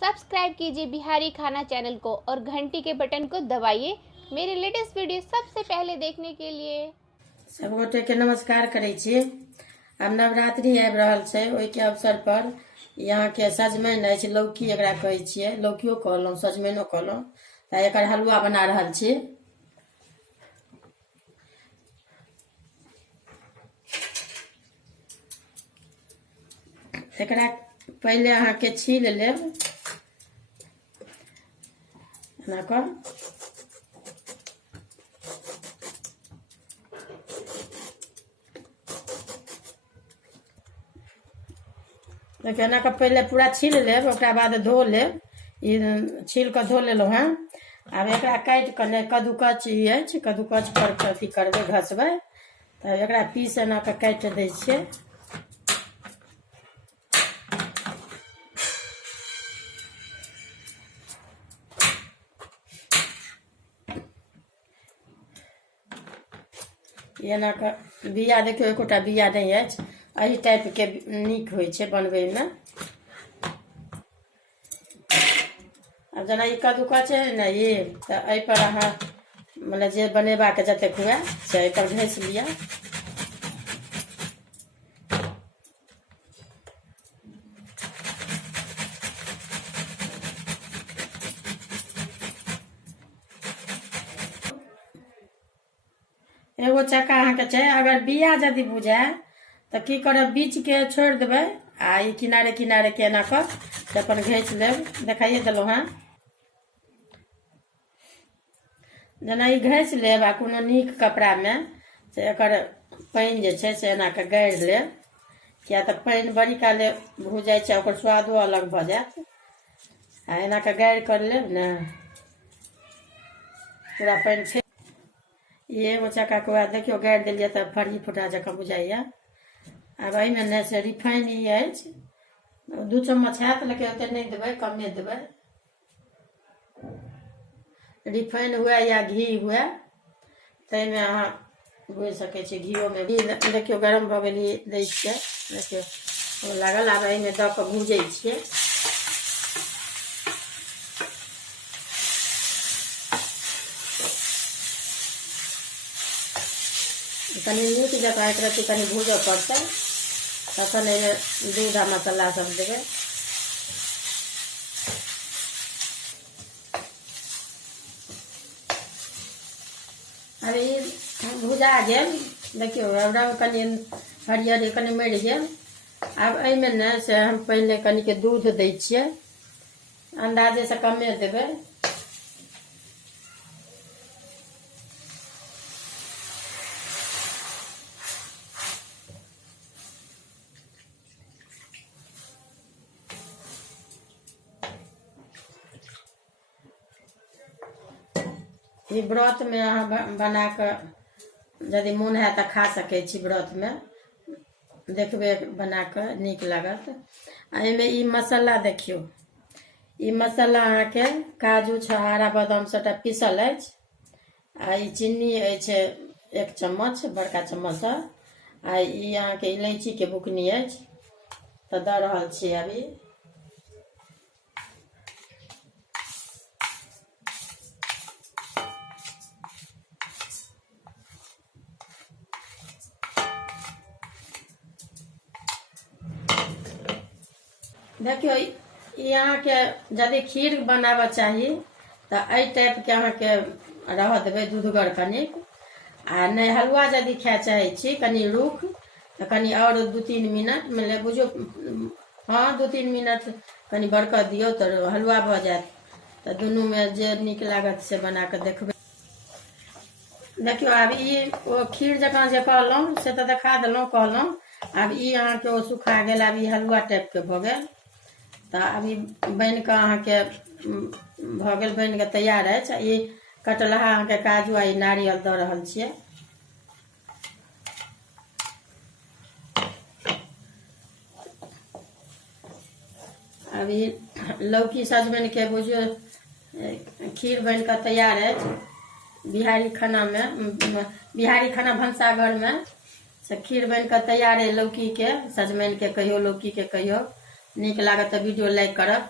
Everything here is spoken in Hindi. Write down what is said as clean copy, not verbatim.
सब्सक्राइब कीजिए बिहारी खाना चैनल को और घंटी के बटन को दबाइए मेरे लेटेस्ट वीडियो सबसे पहले देखने के लिए। सब गोटे के नमस्कार करै छी। आब नवरात्रि आबि रहल छै, ओहि के अवसर पर यहाँ के सजमनि अछि, लौकी एकरा कहै छियै, लौकियो कहलहुँ सजमनियो कहलहुँ, तऽ एकर हलुआ बना रहल छी। एकरा पहले अहाँ के छील लेब एना कऽ, देखिए एना कऽ पहले पूरा छील लेब, ओकरा बाद धो लेब। ई छील कऽ धो लेलहुँ हेँ। आब एकरा काटि कऽ नहि कद्दूकस ई अछि, कद्दूकस पर अथी करबै, घसबै, तऽ एकरा पीस एना कऽ काटि दै छियै। एना कऽ बिया देखियौ, एकोटा बिया नहीं अछि। एही टाइप के नीक होइ छै बनबै में। अब जेना ई कद्दूकस छै ने ई, तऽ एहि पर अहाँ मतलब जे बनेबाक जतेक हुए से एहि पर घसि लिअ। एगो चक्का अहाँके छै, अगर बिया यदि बुझाय तऽ की करब, बीच के छोड़ि देबै आ ई किनारे किनारे के एना कऽ से अपन घसि लेब। देखाइए देलहुँ हेँ। जेना ई घसि लेब आ कोनो नीक कपड़ा में से एकर पानि जे छै से एना कऽ गाड़ि लेब, किया तऽ पानि बड़ी काले भुजाइ छै, ओकर स्वादो अलग भऽ जायत। आ एना कऽ गाड़ि कर लेब ने, पूरा पानि फेंक। ये एगो चक्का के बाद देखियो गाड़ि देलियै तऽ फड़ी फुटा जकाँ बुझाइया। आब एहिमे ने से रिफाइन ई अछि, 2 चम्मच हैत, लेकिन ओते नहीं देबै, कमे देबै। रिफाइन हुए या घी हुए, ताहिमे अहाँ भूजि सकै छी। घीओ में घी देखियो गरम भऽ गेल, ई दै छियै, देखियो लागल। आब एहिमे दऽ कऽ भूजै छियै। कनी नीक जकाँ एक रत्ती कनी भूजऽ पड़तै, तखन एहिमे दूध आ मसाला सब देबै। अब ई भुजा गेल, देखियो रंग कनी हरियर कनी मरि गेल। आब एहिमे ने से हम पहले कनी के दूध दै छियै, अंदाजे से कमे देबै। ई व्रत में अहाँ बना कऽ यदि मोन है तऽ खा सकै छी। व्रत में देखबै बना कऽ नीक लागत। एहिमे ई मसाला देखियो, ई मसाला अहाँके काजू छुहारा बादाम सबटा पीसल अछि। आ ई चीनी अछि 1 चम्मच, बड़का चम्मच। आ ई अहाँके इलायची के बुकनी अछि, तऽ दऽ रहल छी अभी। देखियो ई अहाँके यदि खीर बनाबऽ चाही तऽ एहि टाइप के अहाँके रह देबै, दूधगर कनिक। आ नहीं हलुआ यदि खाय चाहे छी कनी रूख, तऽ कनी और 2-3 मिनट मतलब बुझियो, हाँ 2-3 मिनट कनी बरकऽ दियौ तऽ हलुआ भऽ जायत। तऽ दुनू में जे नीक लागत से बना कऽ देखबै। देखियो आब ई ओ खीर जकाँ जे कहलहुँ से तऽ देखा देलहुँ, कहलहुँ। आब ई अहाँके ओ सुखा गेल, आब ई हलुआ टाइप के भऽ गेल। तऽ अभी बनि कऽ अहाँके भऽ गेल, बनि कऽ तैयार अछि। ई कटलाहा अहाँके काजू आ ई नारियल दऽ रहल छियै। अभी लौकी सजमनि के बुझियो खीर बनि कऽ तैयार अछि। बिहारी खाना में, बिहारी खाना भनसाघर में से खीर बनि कऽ तैयार है। लौकी के, सजमनि के कहियो, लौकी के कहियो। नीक लागत तऽ वीडियो लाइक करब।